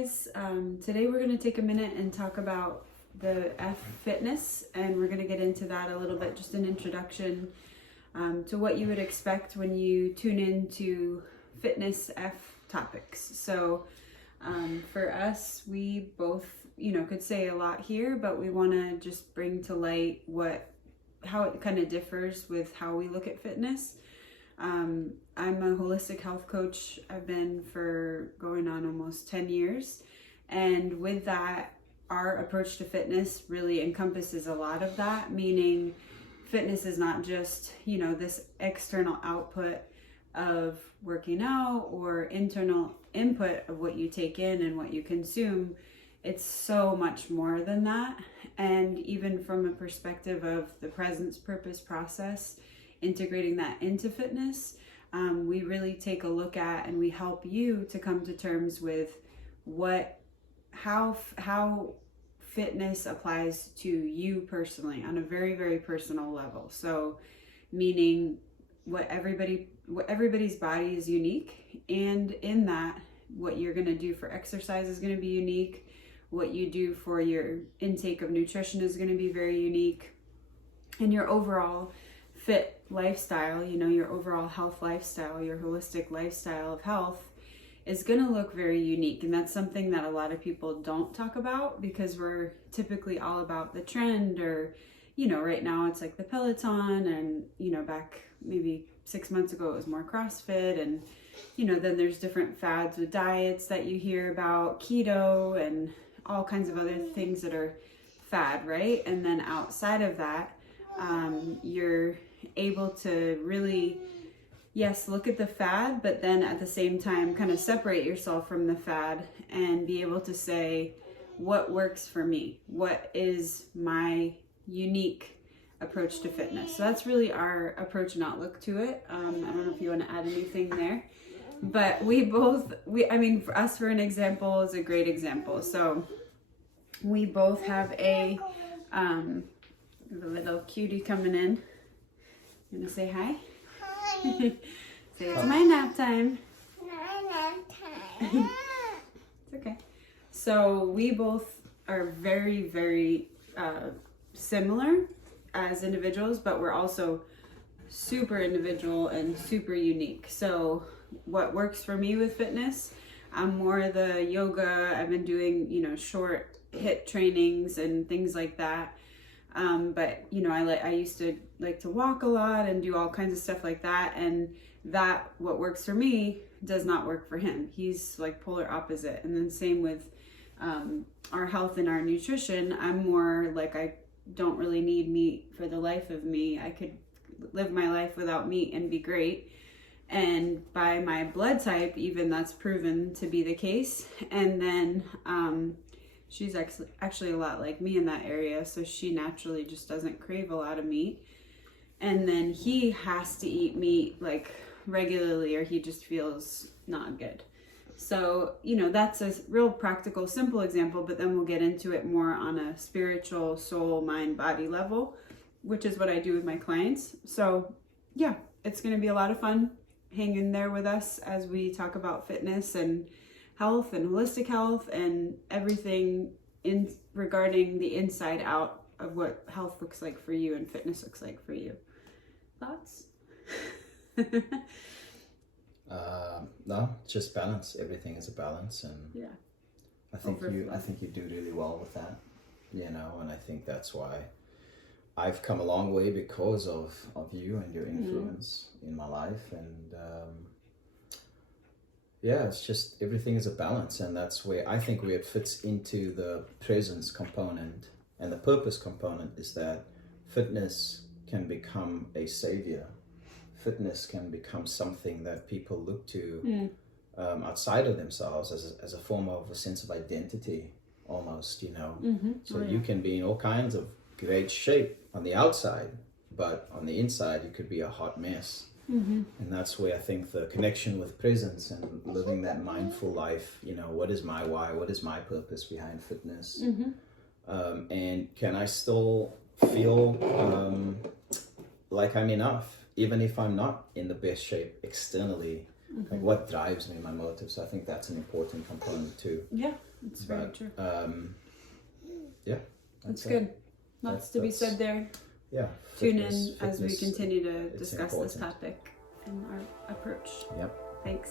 guys. Today we're going to take a minute and talk about the F fitness, and we're going to get into that a little bit, just an introduction to what you would expect when you tune into fitness F topics. So for us, we both, could say a lot here, but we want to just bring to light how it kind of differs with how we look at fitness. I'm a holistic health coach. I've been for going on almost 10 years. And with that, our approach to fitness really encompasses a lot of that, meaning fitness is not just, this external output of working out or internal input of what you take in and what you consume. It's so much more than that. And even from a perspective of the presence, purpose, process, integrating that into fitness, we really take a look at and we help you to come to terms with how fitness applies to you personally on a very, very personal level. So meaning everybody's body is unique, and in that, what you're going to do for exercise is going to be unique. What you do for your intake of nutrition is going to be very unique, and your overall fit lifestyle, your overall health lifestyle, your holistic lifestyle of health is going to look very unique. And that's something that a lot of people don't talk about, because we're typically all about the trend, or, right now it's like the Peloton, and, back maybe 6 months ago it was more CrossFit, and, then there's different fads with diets that you hear about, keto and all kinds of other things that are fad, right? And then outside of that, you're able to really, yes, look at the fad, but then at the same time kind of separate yourself from the fad and be able to say, what works for me? What is my unique approach to fitness? So that's really our approach and outlook to it. I don't know if you want to add anything there, but for us, for an example, is a great example. So we both have a little cutie coming in. You want to say hi? Hi. Say it's my nap time. My nap time. It's okay. So we both are very, very similar as individuals, but we're also super individual and super unique. So what works for me with fitness, I'm more the yoga. I've been doing, short HIIT trainings and things like that. But I used to like to walk a lot and do all kinds of stuff like that. And that, what works for me does not work for him. He's like polar opposite. And then same with our health and our nutrition. I'm more like, I don't really need meat for the life of me. I could live my life without meat and be great. And by my blood type, even, that's proven to be the case. And then she's actually a lot like me in that area, so she naturally just doesn't crave a lot of meat. And then he has to eat meat like regularly, or he just feels not good. So, that's a real practical, simple example, but then we'll get into it more on a spiritual, soul, mind, body level, which is what I do with my clients. So yeah, it's going to be a lot of fun. Hang in there with us as we talk about fitness and health and holistic health and everything regarding the inside out of what health looks like for you and fitness looks like for you. Thoughts? No, just balance. Everything is a balance, and Yeah. I think you do really well with that, and I think that's why I've come a long way, because of you and your influence in my life. And it's just, everything is a balance, and that's where I think it fits into the presence component. And the purpose component is that fitness can become a savior. Fitness can become something that people look to outside of themselves as a form of a sense of identity, almost, So you can be in all kinds of great shape on the outside, but on the inside you could be a hot mess. And that's where I think the connection with presence and living that mindful life, what is my why, what is my purpose behind fitness, and can I still feel like I'm enough, even if I'm not in the best shape externally, Like what drives me, my motives. I think that's an important component too. Yeah, it's very But, true. Yeah, That's it. good. Lots to be said there. Yeah. Tune in fitness- as we fitness, continue to it's discuss this important. topic and our approach. Yep. Thanks.